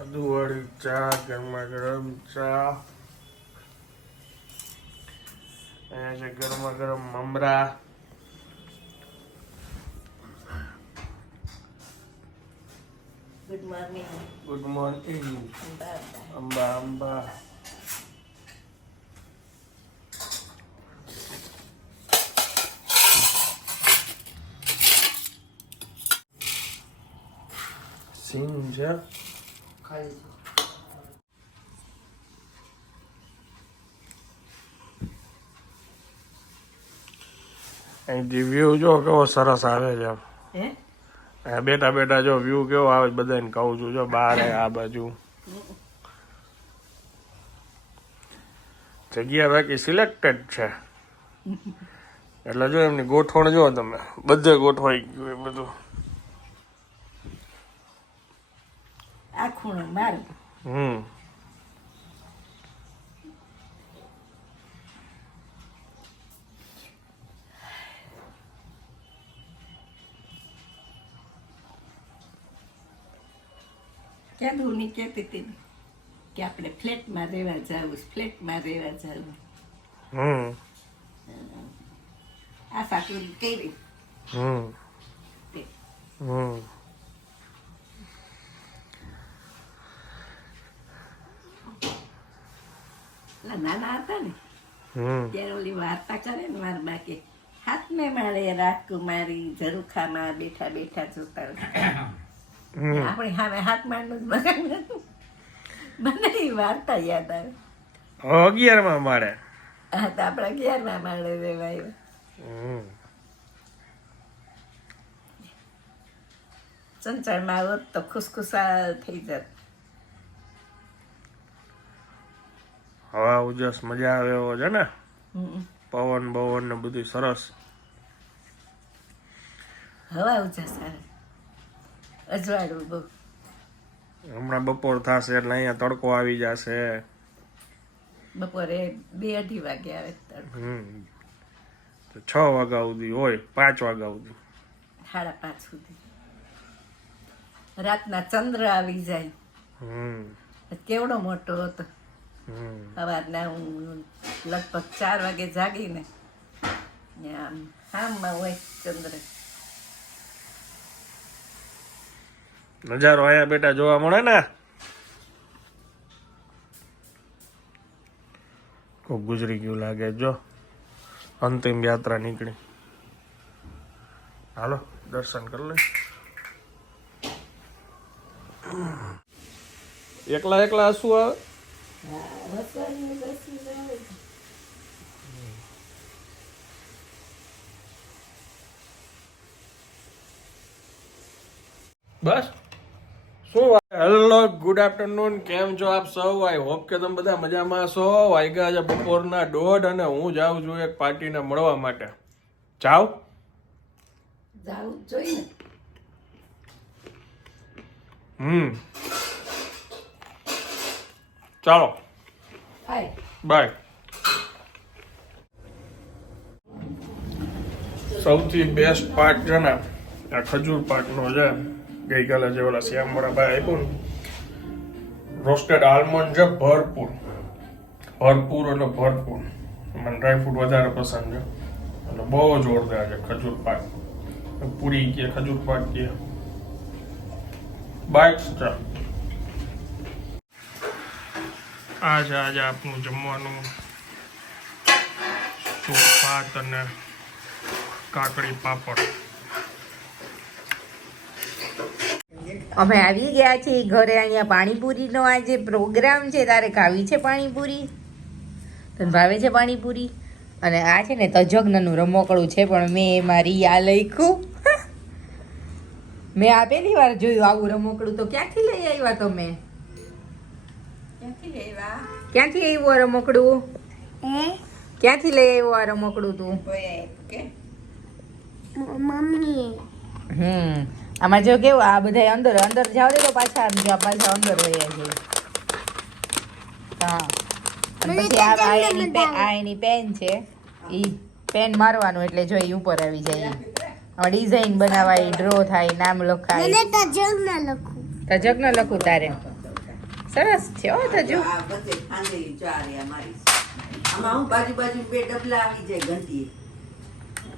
આદુવાળી ચા, ગરમા ગરમ ચા. અહીંયા છે ગરમા ગરમ મમરા. Good morning. Good morning. Amba Amba. સિંગ છે. ખાલી અહીંથી વ્યૂ જો કેવો સરસ આવે છે. હે બેઠા બેઠા જો વ્યૂ કેવો આવે બધાને કહું છું. જો બહાર આ બાજુ જગ્યા બાકી સિલેક્ટેડ છે એટલે જો એમની ગોઠવણ જો તમે બધે ગોઠવાઈ ગયું એ બધું. આ ખૂણો મારું. ક્યાં ધૂની કહેતી હતી કે આપણે ફ્લેટમાં રહેવા જવું, ફ્લેટમાં રહેવા જવું. આ સાકું કેવી તે નાના હતા ને ત્યારે ઓલી વાર્તા કરે ને મારા બાકી હાથ મેં મારે રાજકુમારી ઝરૂખામાં બેઠા બેઠા જોતા આપણે સામે હાથ માંડનું જ મને વાર્તા યાદ આવે. 11માં મારે હા તો આપણા 11માં માળે રેવાય. ચંચળમાં હોત તો ખુશખુશાલ થઈ જાત. હવા ઉજસ મજા આવે એવો છે ને. પવન બવન ને બધું સરસ. હવા ઉજસ આવે અજવાળું બહુ. હમણાં બપોર થશે એટલે અહીંયા તડકો આવી જશે. બપોરે 2-2:30 વાગે આવે તડકો. 6 વાગ્યા સુધી હોય, 5 વાગ્યા સુધી, 5:30 સુધી. રાતના ચંદ્ર આવી જાય. કેવડો મોટો હતો. સવારના હું લગભગ 4 વાગે જાગીને આમ હામમાં હોય ચંદ્ર. નજારો આયા બેટા જોવા મળે ને. ખૂબ ગુજરી ગયું લાગે. જો અંતિમ યાત્રા નીકળી. હાલો દર્શન કરી લે. એકલા એકલા શું આવે. બસ શું. Hello good afternoon. કેમ છો આપ સૌ? આઈ હોપ કે તમે બધા મજામાં છો. વાગ્યા છે બપોરના 1:30 અને હું જાઉં છું એક પાર્ટીને મળવા માટે. જાવ જાવું જોઈએ. ચાલો બાય. સૌથી બેસ્ટ પાર્ટ છે ને આ ખજૂર પાકનો છે. ગઈકાલે જે ઓલા શ્યામવાળા આપ્યું ને રોસ્ટેડ આલમંડ છે. ભરપૂર ભરપૂર એટલે ભરપૂર. મને ડ્રાયફ્રૂટ વધારે પસંદ છે એટલે બહુ જોરદાર છે ખજૂર પાક. પૂરી કે ખજૂર પાક કે બાઇક્સ છે. આજે આપનું જમવાનું ભાત અને કાકડી પાપડ. અમે આવી ગયા છીએ ઘરે. અહીંયા પાણીપુરીનો આજે પ્રોગ્રામ છે. તારે ખાવી છે પાણીપુરી? તને ભાવે છે પાણીપુરી? અને આ છે ને તજજ્ઞનું રમકડું છે પણ મેં મારી આ લખ્યું. મેં આ પહેલી વાર જોયું આવું રમકડું. તો ક્યાંથી લઈ આવ્યા તમે? ક્યાંથી આવ્યું આ રમકડું? ક્યાંથી લઈ આવ્યો આ રમકડું તું? મમ્મી. આમાં જો કેવું આ બધા અંદર અંદર જાવ દે તો પાછા આમ જો પાછા અંદર રહ્યા છે. હા અને પછી આ એની પેન છે. એ પેન મારવાનું એટલે જો એ ઉપર આવી જાય. ડિઝાઇન બનાવાય, ડ્રો થાય, નામ લખાય. તજજ્ઞ લખું તારે. સરસ છે હો તજુ. આ બધે ખાંડેલી ચા રે અમારી. આમાં હું બાજુ બાજુ બે ડબલા આવી જાય ઘંટીએ.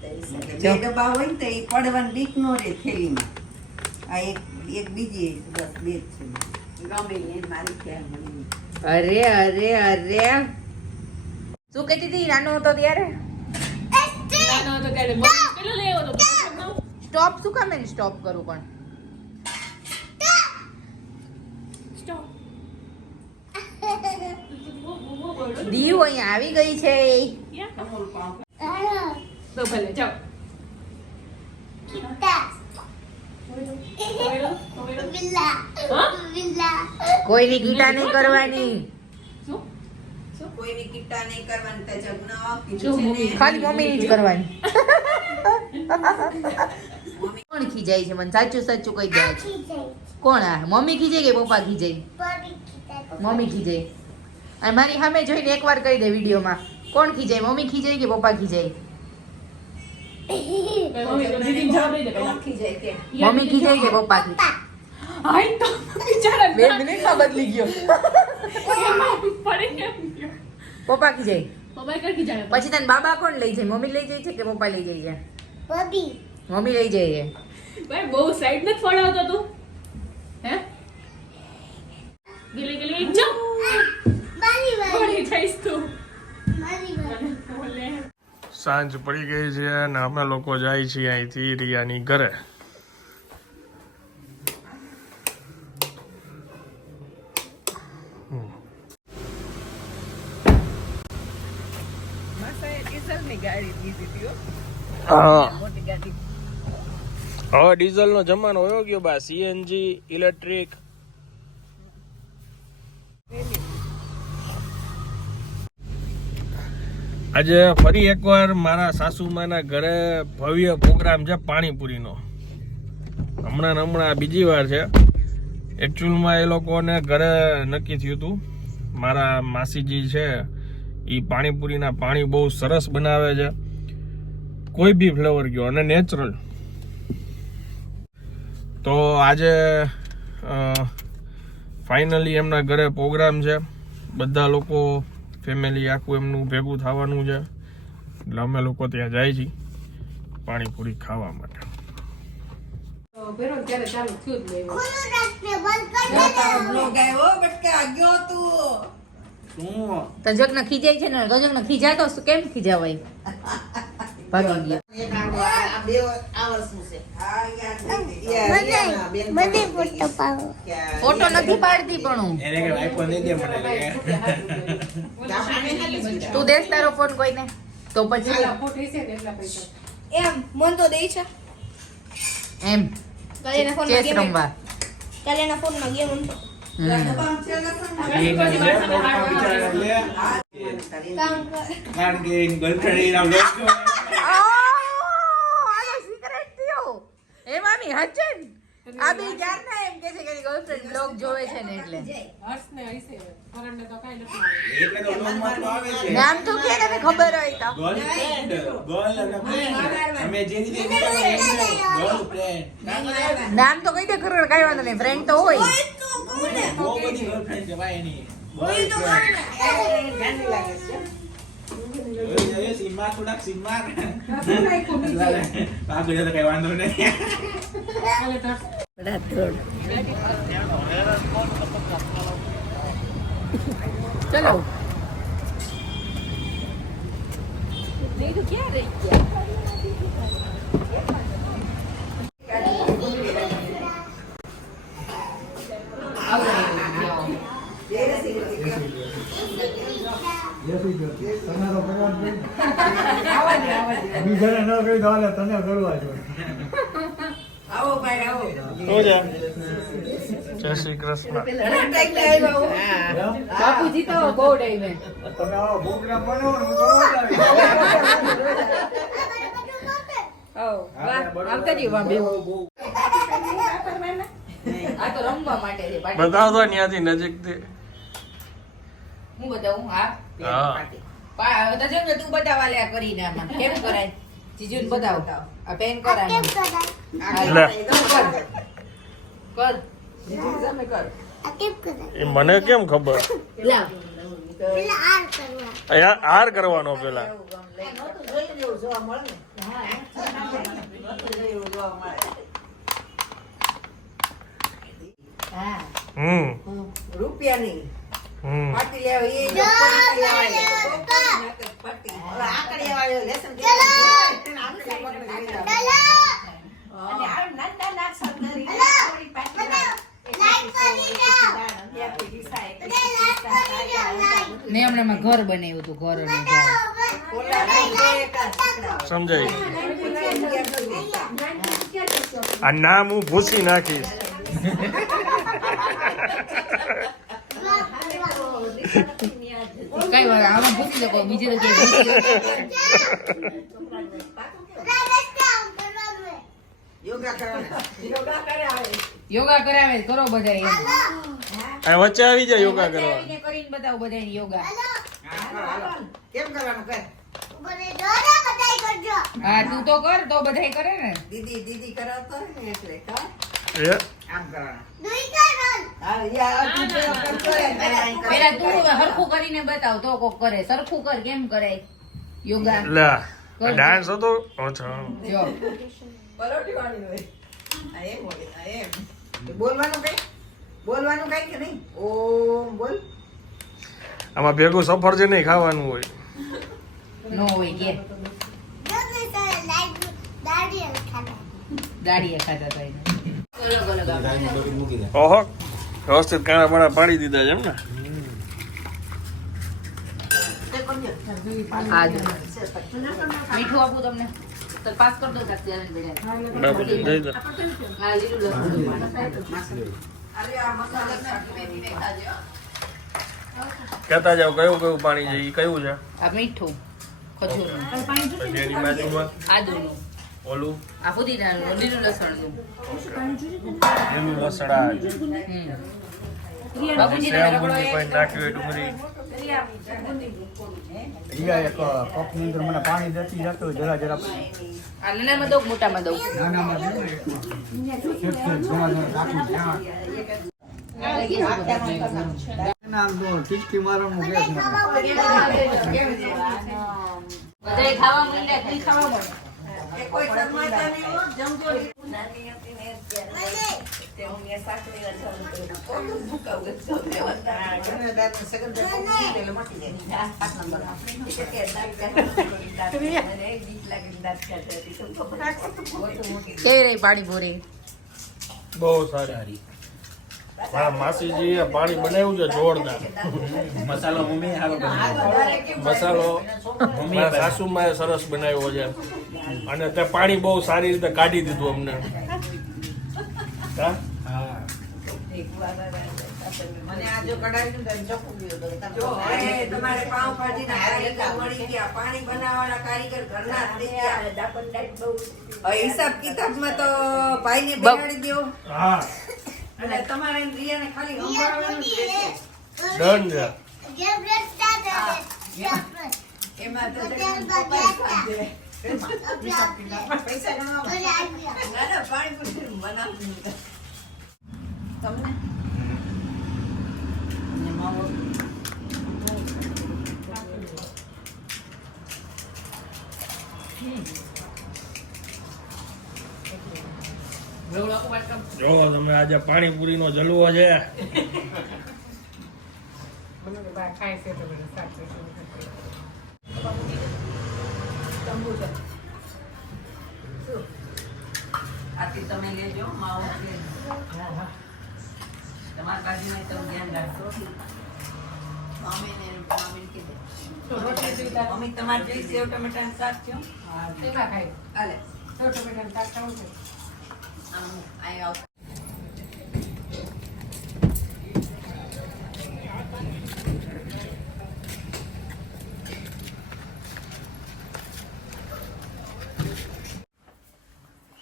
બે ડબ્બા હોય ને તો એ પડવાની બીક નો રે થેલીમાં. આ એક બીજી બસ બે જ છે. ગમે એ મારી ખ્યાલ મળી. અરે અરે અરે શું કહેતી હતી નાનો હતો ત્યારે? સ્ટોપ શું કામ એને સ્ટોપ કરું પણ? દીવ અહીંયા આવી ગઈ છે. તો ભલે જાઓ. કોઈની ગીટા નહીં કરવાની, કોઈની કીટા નહીં કરવાની તો જગના કીધું છે ને. ખાલી મમ્મીની જ કરવાની. કોણ ખીજાય છે મને સાચું સાચું કહી દે. કોણ આ મમ્મી ખીજાય કે પપ્પા ખીજાય? મમ્મી ખીજાય. અને મારી સામે જોઈને એકવાર કહી દે વિડીયોમાં કોણ ખીજાય, મમ્મી ખીજાય કે પપ્પા ખીજાય? દીદીને જવાબ દઈ દે પહેલા. ખીજાય કે મમ્મી ખીજાય કે પપ્પા ખીજાય? હાય તો બિચારા 2 મિનિટમાં બદલી ગયો. પડી ગયો. પપ્પા ખીજાય. પપ્પા કઈ જાય પછી તને બાબા કોણ લઈ જાય? મમ્મી લઈ જાય છે કે પપ્પા લઈ જાય છે? મમ્મી લઈ જાય છે. ભાઈ બહુ સાઈડ નથી ફળાવતો તું. હે ગીલી ગીલી જો પડી જઈશ તું. સાંજ પડી ગઈ છે અને અમે લોકો જાય છીએ અહીંથી રિયાની ઘરે. હા હવે ડીઝલ નો જમાનો હોયો ગયો બા. CNG electric. આજે ફરી એકવાર મારા સાસુમાના ઘરે ભવ્ય પ્રોગ્રામ છે પાણીપુરીનો. હમણાં બીજી વાર છે. એકચ્યુઅલમાં એ લોકોને ઘરે નક્કી થયું હતું. મારા માસીજી છે એ પાણીપુરીના પાણી બહુ સરસ બનાવે છે, કોઈ બી ફ્લેવર ગયો અને નેચરલ. તો આજે ફાઇનલી એમના ઘરે પ્રોગ્રામ છે. બધા લોકો ફેમિલી આખું એમનું ભેગું થવાનું છે એટલે અમે લોકો ત્યાં જાય છીએ પાણીપુરી ખાવા માટે. બ્લોગ આવ્યો બટકા ગયો તું. તજક ને ખીજાય છે ને? તજક ને ખીજાતો શું કેમ ખીજાવાય? ભાગી ગયા. ફોટો નથી પાડતી પણ હું. તું દેસ તારો ફોન કોઈને તો પછી એમ મન તો દે છે એમ કાલેના ફોન ચેસ માં ગેમ રમવા. કાલેના ફોન માં ગેમ રમતો કામ કર એ મામી હચન આ બે ચાર ના એમ કે છે કે ગર્લફ્રેન્ડ બ્લોગ જોવે છે ને એટલે હર્ષને હશે પરણને તો કાઈ નથી. નામ તો કે તને ખબર હોય તો. નામ તો કઈ દે ખરું કઈ વાંધો નહીં, ફ્રેન્ડ તો હોય. ચલો ક્યાં રહી ગયા? બીજાને ન કહી દો તને કરવા જો. આવો ભાઈ આવો. શું છે? જય શ્રી કૃષ્ણ. બાપુજી તો બહુ ડાયમે. તમે આવો પ્રોગ્રામ બનાવો ને હું કરવા આવતા રહ્યું વાં બેવ. આ તો રમવા માટે છે. બતાવતો ત્યાંથી નજીકથી. હું બતાવું? હા હા. તજન તું બતાવા લે કરીને આમાં કેમ કરાય? જીજુને બતાવ. આ પેન કરાય. લે. કર. તમે કર. આ કેમ કરે એ મને કેમ ખબર લાવ પેલા આર કરવા હાર કરવાનો પેલા નહોતું જોયું એવું જોવા મળે ને નહોતું જોયું એવું જોવા મળે હા રૂપિયાની પાટી લેવા એ જો પાટી લેવા પાટી હવે આકડી વાળો લેસન કે અને આ નાના નાક્ષર કરી થોડી પાટી ને હમણાં ઘર બનાવ્યું હતું ઘર અને ઝાડ. સમજાય આ નામ હું ભૂસી નાખીશ કઈ વાર આમાં પૂછી શકો બીજે તો ક્યાંય પૂછી યોગા કરાવે કરો બધા એમ આ વચ્ચે આવી જાય યોગા કરવા આવીને કરીને બતાવો બધાને યોગા કેમ કરવાનું કર મને જોરા બતાઈ કરજો હા તું તો કર તો બધાય કરે ને દીદી દીદી કરાવતો હોય ને એટલે કા એ આમ કરવાનું દુઈ કરણ હા યાર તું તો કરતો હોય પેલા તું હરખું કરીને બતાવ તો કોક કરે સરખું કર કેમ કરાય યોગા લે ડાન્સ હતો અચ્છા જો પરોઠી વાળી હોય આ એમ હોય આ એમ બોલવાનું કઈ કે નહીં ઓમ બોલ આમાં ભેગું સફરજન નહીં ખાવાનું હોય નો હોય કે જલ્દી કરે લાઈટ દાડી ખાના દાડીએ ખાતા હતા એને ઓહો વ્યવસ્થિત કાણા બાણા પાડી દીધા છે એમ ને આ જો મીઠું આપું તમને તો પાસ કર દો સાક્ષી બાપુજી દઈ દો હા લીલું લસણ અરે આ મસાલા ધીમે ધીમે ખાજો કહેતા જાવ કયું કયું પાણી છે ઈ કયું છે આ મીઠું ખજૂરનું પછી એની બાજુમાં આદુનું ઓલું આ ફુદીનાનું લીલું લસણનું લીલું લસણા બાબુજી સેવ બુંદી પણ નાખ્યું હોય ડુંગળી ઈયા એક કપની અંદર મને પાણી દેતી જતો હોય જરા જરા આ નાનામાં દઉં મોટામાં દઉં નાનામાં છે ને એકમાં. ઘણા રાખી ત્યાં નામ તો ટીચકી મારવાનું કેસ નથી. બધાય ખાવા માંડ્યા કઈ ખાવા મળે એ કોઈ શરમાતા નહીં હો જમજો નાની હતી ને ત્યારે તે હું એ સાકરી ના જમતો કોણ ભૂકાવું તો દેવતા ઘણા દાંત સગન દાંત એટલે મટી જાય 5 નંબર એટલે કે દાંત કાઢે મને એક બીક લાગે દાંત કાઢે તો ખબર કેવી રહી પાણીપુરી બહુ સારી મારા માસીજીએ પાણી બનાવ્યું છે જોરદાર મસાલો મમ્મી હારો મસાલો મારા સાસુમાએ સરસ બનાવ્યો છે અને તે પાણી બહુ સારી રીતે કાઢી દીધું અમને હા મને આ જો કઢાવી તો ચોખ્ખું ગયો જો હવે તમારે પાવ ભાજી ના કારીગર મળી ગયા પાણી બનાવવાના કારીગર ઘરના જ થઈ ગયા દાપણ ડાઈટ બહુ હવે હિસાબ કિતાબમાં તો ભાઈને બેસાડી દો હા અને તમારે રિયાને ખાલી સંભાળવાનું જ રહેશે ડન છે જે બ્રેક સ્ટાર્ટ એમાં તો પૈસા ગણવા ના ના પાણીપુરી બનાવવું તમને જો તમે આજે પાણીપુરીનો જલવો છે આથી તમે લેજો માવો તમારા કાઢીને તમે ધ્યાન રાખજો મમ્મી તમારે જોઈ સેવ ટમેટાનું શાક છે હાલે સેવ ટમેટાનું શાક ખાવું છે આમ અહીં આવ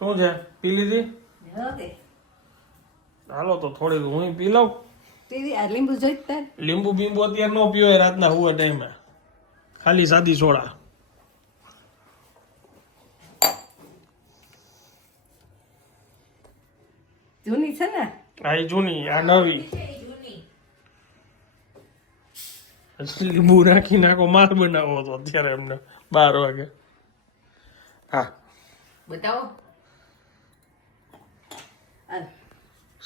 શું છે પી લીધી ઓકે હાલો તો થોડીક હું પી લઉં ટીવી આ લીંબુ જોઈ તાર લીંબુ બીંબુ અત્યારે ન પીવાય રાતના હુવા ટાઈમે ખાલી સાદી સોડા જૂની છે ને આ ઈ જૂની આ નવી લીંબુ નાખી નાખો માર બનાવો તો અત્યારે એમને 12 વાગે. હા બતાવો.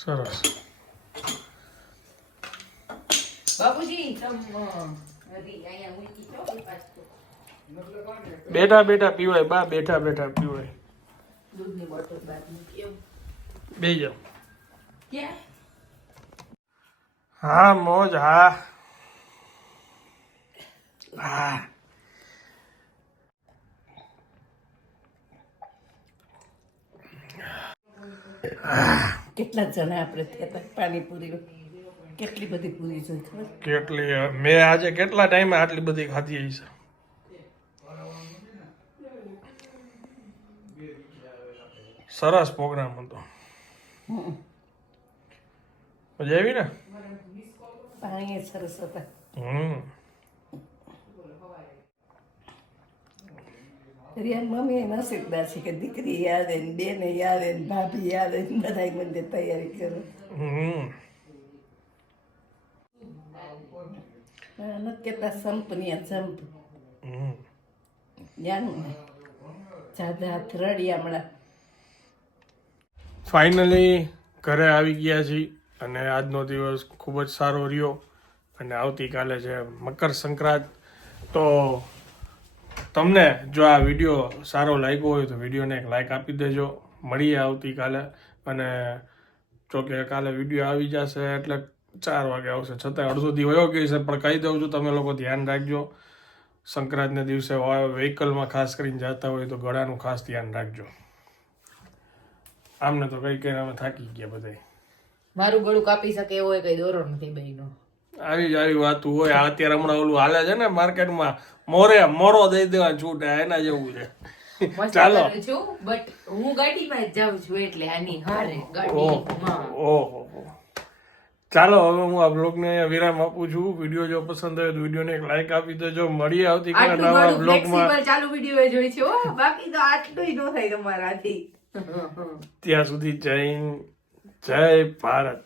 સરસ. બાપુજી અહીંયા મૂકી છો પાછું. બેઠા બેઠા પીવાય બા, બેઠા બેઠા પીવાય. દૂધની બોટલ બાદ મૂકી એવું. બે જાઓ. ક્યાં? હા મોજ. હા હા કેટલા જણા આપણે થયા હતા પાણીપુરી, કેટલી બધી પૂરી જોઈ ખબર? કેટલી મેં આજે કેટલા ટાઈમે આટલી બધી ખાધી હશે. સરસ પ્રોગ્રામ હતો. મજા આવી ને? પાણી એ સરસ હતા. રિયા મમ્મી નસીબદાર છે કે દીકરી યાદ ને બેને યાદ ને ભાભી યાદ ને બધા મને તૈયારી કરે. નથી કેતા સંપની સંપ જાનું ને જાદા હાથ રડી હમણાં. ફાઇનલી ઘરે આવી ગયા છીએ અને આજનો દિવસ ખૂબ જ સારો રહ્યો અને આવતીકાલે છે મકર સંક્રાંત. તો તમને જો આ વિડીયો સારો લાગ્યો હોય તો વિડીયોને એક લાઈક આપી દેજો. મળીએ આવતીકાલે. અને જો કે કાલે વિડીયો આવી જશે એટલે 4 વાગે આવશે, છતાં અડધો દી વયો ગઈ છે, પણ કહી દઉં છું તમે લોકો ધ્યાન રાખજો. સંક્રાંતના દિવસે વ્હીકલમાં ખાસ કરીને જતા હોય તો ગળાનું ખાસ ધ્યાન રાખજો. આમને તો કઈ કઈ અમે થાકી ગયા બધા. મારું ગળું કાપી શકે એવો કઈ દોરો નથી બહેનો. આવી વાતું હોય. આ અત્યારે હમણાં ઓલું હાલે છે ને માર્કેટમાં, મોરો દઈ દેવા છૂટે, એના જેવું છે. ચાલો. બટ હું ગાડીમાં જ જાઉં છું એટલે આની હારે ગાડીમાં. ઓહો, ચાલો હવે હું આ બ્લોગને અહીંયા વિરામ આપું છું. વિડીયો જો પસંદ આવે તો વિડીયોને એક લાઈક આપી દેજો. મળીએ આવતીકાલે નવા બ્લોગમાં. ચાલુ વિડીયો જોઈ છે હો, બાકી તો આટલું ન થાય તમારાથી. ત્યાં સુધી જય ભારત.